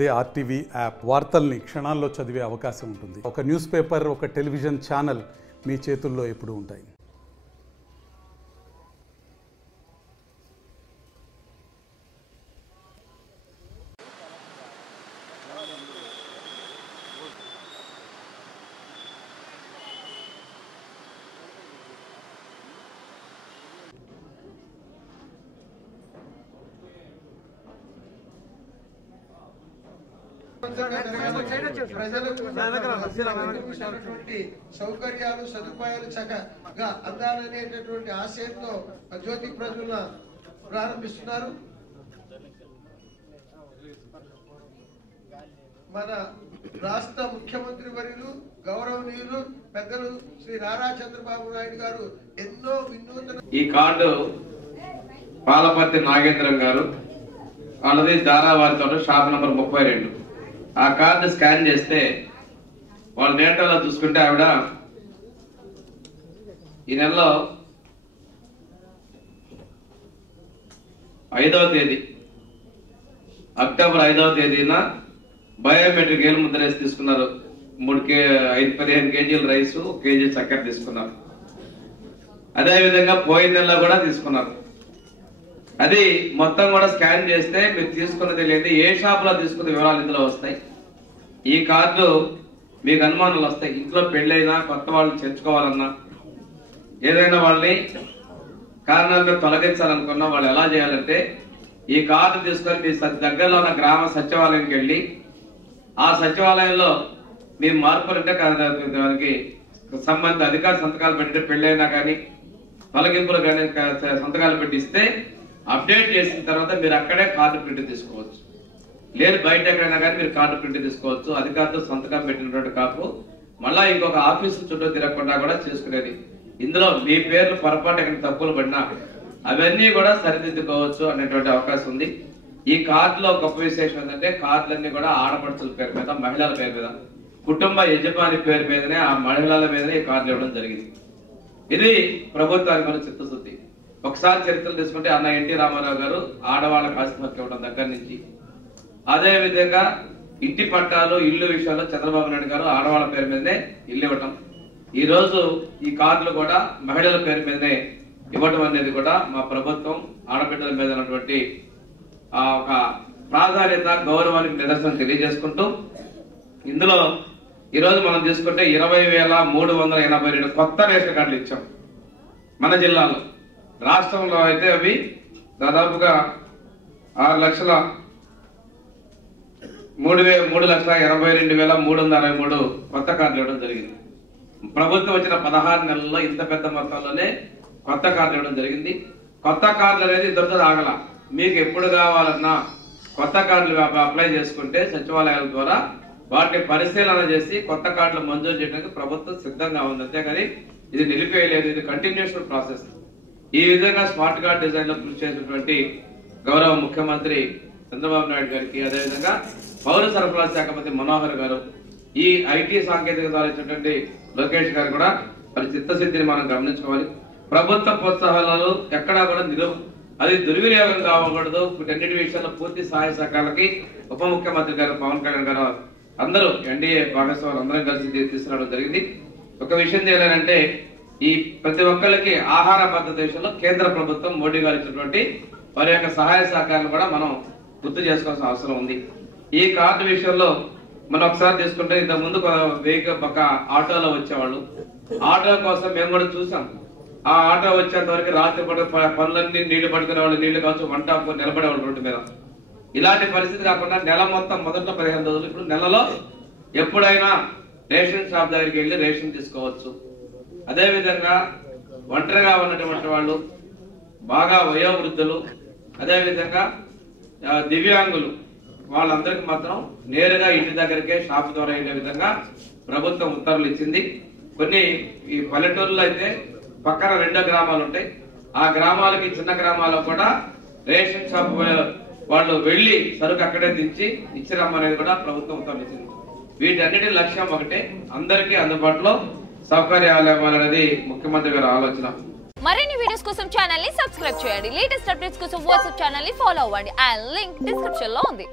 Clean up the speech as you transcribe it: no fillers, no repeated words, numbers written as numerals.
అదే RTV app వార్తల్ని క్షణాల్లో చదివే అవకాశం ఉంటుంది. ఒక న్యూస్ పేపర్, ఒక టెలివిజన్ ఛానల్ మీ చేతుల్లో ఎప్పుడూ ఉంటాయి. సౌకర్యాలు సదుపాయాలు చక్కగా అందాలనేటటువంటి ఆశయంతో జ్యోతి ప్రజ్వలన ప్రారంభిస్తున్నారు. మన రాష్ట్ర ముఖ్యమంత్రి వర్యులు గౌరవనీయులు పెద్దలు శ్రీ నారా చంద్రబాబు నాయుడు గారు ఎన్నో వినూతన ఈ కార్డు పాలపర్తి నాగేంద్రం గారు వాళ్ళది దారావారితో షాప్ నంబర్ 32. ఆ కార్డు స్కాన్ చేస్తే వాళ్ళ డేటాలో చూసుకుంటే ఆవిడ ఈ నెలలో 5వ తేదీ అక్టోబర్ 5వ తేదీన బయోమెట్రిక్ ఏలు ముద్ర వేసి తీసుకున్నారు. 15 కేజీల రైస్, 1 కేజీ చక్కెర తీసుకున్నారు. అదేవిధంగా పోయిన నెలలో కూడా తీసుకున్నారు. అది మొత్తం కూడా స్కాన్ చేస్తే మీరు తీసుకున్నది లేదు, ఏ షాప్ లో తీసుకున్న వివరాలు ఇందులో వస్తాయి. ఈ కార్డు మీకు అనుమానాలు వస్తాయి. ఇంట్లో పెళ్ళైనా కొత్త వాళ్ళు చేర్చుకోవాలన్నా ఏదైనా వాళ్ళని కారణాలను తొలగించాలనుకున్నా వాళ్ళు ఎలా చేయాలంటే ఈ కార్డు తీసుకొని మీ దగ్గరలో ఉన్న గ్రామ సచివాలయానికి వెళ్ళి ఆ సచివాలయంలో మీ మార్పులంటే దానికి సంబంధిత అధికార సంతకాలు పెట్టి పెళ్ళైనా కానీ తొలగింపులు కానీ సంతకాలు పెట్టిస్తే అప్డేట్ చేసిన తర్వాత మీరు అక్కడే కార్డు ప్రింట్ తీసుకోవచ్చు. లేదు బయట ఎక్కడైనా కానీ మీరు కార్డు ప్రింట్ తీసుకోవచ్చు. అధికారులతో సంతకం పెట్టినటువంటి కాపు మళ్ళా ఇంకొక ఆఫీసు చుట్టూ తిరగకుండా కూడా చేసుకునేది. ఇందులో మీ పేర్లు పొరపాటు ఎక్కడ తప్పులు పడినా అవన్నీ కూడా సరిదిద్దుకోవచ్చు అనేటువంటి అవకాశం ఉంది. ఈ కార్డులో గొప్ప విశేషం ఏంటంటే కార్డులన్నీ కూడా ఆడపడుచుల పేరు మీద, మహిళల పేరు మీద, కుటుంబ యజమాని పేరు మీదనే, ఆ మహిళల మీదనే ఈ కార్డులు ఇవ్వడం జరిగింది. ఇది ప్రభుత్వానికి కూడా చిత్తశుద్ధి. ఒకసారి చరిత్రలు తీసుకుంటే అన్న ఎన్టీ రామారావు గారు ఆడవాళ్ళకి ఆస్తి హక్కు ఇవ్వడం దగ్గర నుంచి, అదే విధంగా ఇంటి పట్టాలు ఇల్లు విషయాల్లో చంద్రబాబు నాయుడు గారు ఆడవాళ్ళ పేరు మీదనే ఇల్లు ఇవ్వటం, ఈ రోజు ఈ కార్డులు కూడా మహిళల పేరు మీదనే ఇవ్వటం అనేది కూడా మా ప్రభుత్వం ఆడబిడ్డల మీద ఉన్నటువంటి ఒక ప్రాధాన్యత, గౌరవానికి నిదర్శనం తెలియజేసుకుంటూ ఇందులో ఈరోజు మనం తీసుకుంటే 20,382 కొత్త రేషన్ కార్డులు ఇచ్చాం మన జిల్లాలో. రాష్ట్రంలో అయితే అవి దాదాపుగా 3,82,363 కొత్త కార్డులు ఇవ్వడం జరిగింది. ప్రభుత్వం వచ్చిన 16 నెలల్లో ఇంత పెద్ద మొత్తంలోనే కొత్త కార్డులు ఇవ్వడం జరిగింది. కొత్త కార్డులు అనేది ఇద్దరితో ఆగల. మీకు ఎప్పుడు కావాలన్నా కొత్త కార్డులు అప్లై చేసుకుంటే సచివాలయాల ద్వారా వాటిని పరిశీలన చేసి కొత్త కార్డులు మంజూరు చేయడానికి ప్రభుత్వం సిద్ధంగా ఉంది. అంతేగాని ఇది నిలిపేయలేదు, ఇది కంటిన్యూషన్ ప్రాసెస్. ఈ విధంగా స్మార్ట్ కార్డ్ డిజైన్ లో కృషి చేసినటువంటి గౌరవ ముఖ్యమంత్రి చంద్రబాబు నాయుడు గారికి, అదేవిధంగా పౌర సరఫరాల శాఖ మంత్రి మనోహర్ గారు, ఈ ఐటీ సాంకేతిక ద్వారా ఇచ్చినటువంటి లోకేష్ గారు కూడా మరి చిత్తశుద్ధిని మనం గమనించుకోవాలి. ప్రభుత్వ ప్రోత్సాహాలు ఎక్కడా కూడా అది దుర్వినియోగం కావకూడదు. వీటన్నిటి విషయాల్లో పూర్తి సహాయ సహకారాలకి ఉప ముఖ్యమంత్రి గారు పవన్ కళ్యాణ్ గారు అందరూ ఎన్డీఏ భాగస్వాములు అందరం కలిసి తీసుకురావడం జరిగింది. ఒక విషయం చేయాలంటే ఈ ప్రతి ఒక్కరికి ఆహార భద్రత విషయంలో కేంద్ర ప్రభుత్వం మోడీ గారు ఇచ్చినటువంటి వారి యొక్క సహాయ సహకారాలు కూడా మనం గుర్తు చేసుకోవాల్సిన అవసరం ఉంది. ఈ కార్డు విషయంలో మనం ఒకసారి తీసుకుంటే ఇంతకు ముందు ఒక ఆటోలో వచ్చేవాళ్ళు, ఆటో కోసం మేము కూడా చూసాం. ఆ ఆటో వచ్చేంత వరకు రాత్రి పనులన్నీ నీళ్లు పడుకునే వాళ్ళు, నీళ్లు కావచ్చు, వంట నిలబడేవాళ్ళు రోడ్డు మీద. ఇలాంటి పరిస్థితి కాకుండా నెల మొత్తం మొదట్లో 15 రోజులు, ఇప్పుడు నెలలో ఎప్పుడైనా రేషన్ షాప్ దగ్గరికి వెళ్ళి రేషన్ తీసుకోవచ్చు. అదే విధంగా ఒంటరిగా ఉన్నటువంటి వాళ్ళు, బాగా వయోవృద్ధులు, అదే విధంగా దివ్యాంగులు వాళ్ళందరికీ మాత్రం నేరుగా ఇంటి దగ్గరికే షాప్ ద్వారా వెళ్ళే విధంగా ప్రభుత్వం ఉత్తర్వులు ఇచ్చింది. కొన్ని ఈ పల్లెటూరులో అయితే పక్కన 2 గ్రామాలు ఉంటాయి. ఆ గ్రామాలకి, చిన్న గ్రామాల్లో కూడా రేషన్ షాప్ వాళ్ళు వెళ్లి సరుకు అక్కడే దించి ఇచ్చిరమ్మనేది కూడా ప్రభుత్వం ఉత్తర్వులు ఇచ్చింది. వీటన్నిటి లక్ష్యం ఒకటే, అందరికీ అందుబాటులో సౌకర్యాలు ఇవ్వాలనేది ముఖ్యమంత్రి గారి ఆలోచన. మరిన్ని వీడియోస్ కోసం ఛానల్ ని సబ్స్క్రైబ్ చేయండి. లేటెస్ట్ అప్డేట్స్ కోసం వాట్సాప్ ఛానల్ ని ఫాలో అవ్వండి. ఆ లింక్ డిస్క్రిప్షన్ లో ఉంది.